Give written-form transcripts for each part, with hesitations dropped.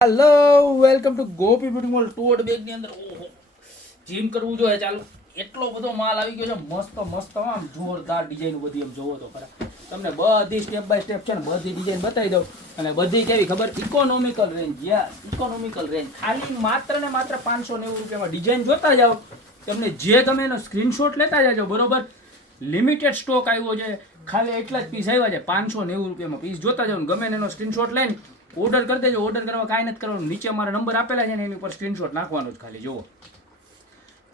hello welcome to Gopi beauty mall Tod bag ની અંદર ઓહો જીમ કરવું જોઈએ ચાલો એટલો બધો માલ આવી ગયો છે મસ્ત મસ્ત આમ જોરદાર ડિઝાઇન બધી એમ જોવો તો ખરા તમને બધી સ્ટેપ બાય સ્ટેપ છે ને બધી ડિઝાઇન બતાવી દઉં અને બધી કેવી ખબર ઇકોનોમિકલ રેન્જ ઇકોનોમિકલ રેન્જ ખાલી માત્ર ને માત્ર 590 રૂપિયામાં ડિઝાઇન જોતા જાઓ તમને જે ગમે એનો સ્ક્રીનશોટ લેતા જાજો બરોબર લિમિટેડ સ્ટોક આવ્યો છે ખાલી એટલા જ પીસ આવ્યા છે 590 રૂપિયામાં પીસ જોતા જાઓ ગમે એનો સ્ક્રીનશોટ લઈને ઓર્ડર કરી દેજો ઓર્ડર કરવા કાંઈ નથી કરવાનું નીચે મારા નંબર આપેલા છે ને એની ઉપર સ્ક્રીનશોટ નાખવાનો જ ખાલી જુઓ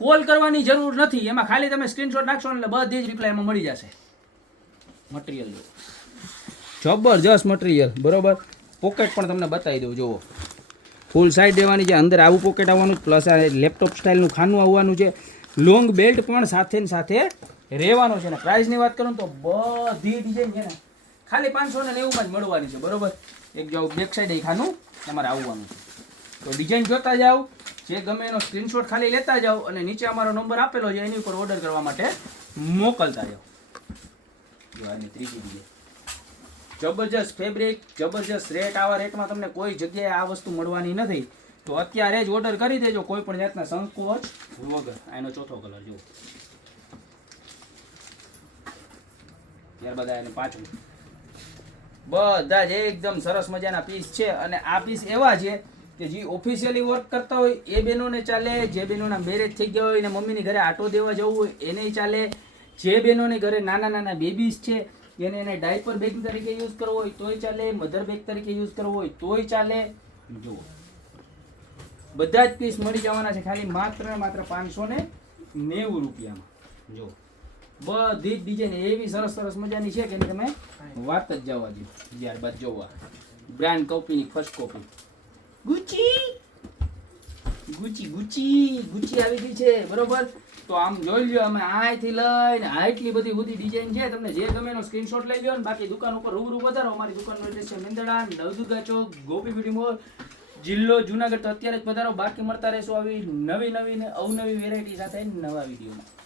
કોલ કરવાની જરૂર નથી એમાં ખાલી તમે સ્ક્રીનશોટ નાખશો એટલે બધી જ રિપ્લાય એમાં મળી જશે મટીરિયલ જબરજસ્ત મટીરિયલ બરોબર પોકેટ પણ તમને બતાવી દઉં જુઓ ફૂલ સાઈડ દેવાની છે અંદર આવું પોકેટ આવવાનું પ્લસ આ લેપટોપ સ્ટાઇલનું ખાનું આવવાનું છે લોંગ બેલ્ટ પણ સાથે ને સાથે રહેવાનો છે ને પ્રાઇસની વાત કરું તો બધી ડિઝાઇન છે ને ખાલી 590માં જ મળવાની છે બરોબર એક જાવ બેક સાઈડ ખાનું તમારે આવવાનું છે તો ડિઝાઇન જોતા જાઓ જે ગમે એનો સ્ક્રીનશોટ ખાલી લેતા જાઓ અને નીચે અમારો નંબર આપેલો છે એની ઉપર ઓર્ડર કરવા માટે મોકલતા જાઓ જો આની ત્રીજી ડિઝાઇન જબરજસ્ત ફેબ્રિક જબરજસ્ત રેટ આવા રેટમાં તમને કોઈ જગ્યાએ આ વસ્તુ મળવાની નથી તો અત્યારે જ ઓર્ડર કરી દેજો કોઈ પણ જાતના સંકોચ વગર એનો ચોથો કલર જુઓ ત્યારબાદ એને પાછું બધા જ એકદમ સરસ મજાના પીસ છે અને આ પીસ એવા છે કે જે ઓફિશિયલી વર્ક કરતા હોય એ બહેનોને ચાલે જે બહેનોના મેરેજ થઈ ગયા હોય ને મમ્મીની ઘરે આટો દેવા જવું હોય એને ચાલે જે બહેનોની ઘરે નાના નાના બેબીઝ છે એને ડાયપર બેગ તરીકે યુઝ કરવો હોય તોય ચાલે મધર બેગ તરીકે યુઝ કરવો હોય તોય ચાલે જુઓ બધા જ પીસ મળી જવાના છે ખાલી માત્ર ને માત્ર 590 રૂપિયામાં જો બધી જ ડિઝાઇન એવી સરસ સરસ મજાની છે કે તમે વાત જ જવા દો ત્યારબાદ જોવા બ્રાન્ડ કોપીની ફર્સ્ટ કોપી ગુચી ગુચી ગુચી ગુચી આવી ગઈ છે બરોબર તો આમ જોઈ લ્યો અમે આથી લઈને આટલી બધી બધી ડિઝાઇન છે તમને જે ગમે એનો સ્ક્રીનશોટ લઈ લ્યો ને બાકી દુકાન ઉપર રૂબરૂ વધારો અમારી દુકાનનો એડ્રેસ છે મેંદડા નવદુર્ગા ચોક ગોપી બ્યુટી મોલ જિલ્લો જુનાગઢ તો અત્યારે જ પધારો બાકી મળતા રહેશો આવી નવી નવી ને અવનવી વેરાયટી સાથે નવા વિડીયોમાં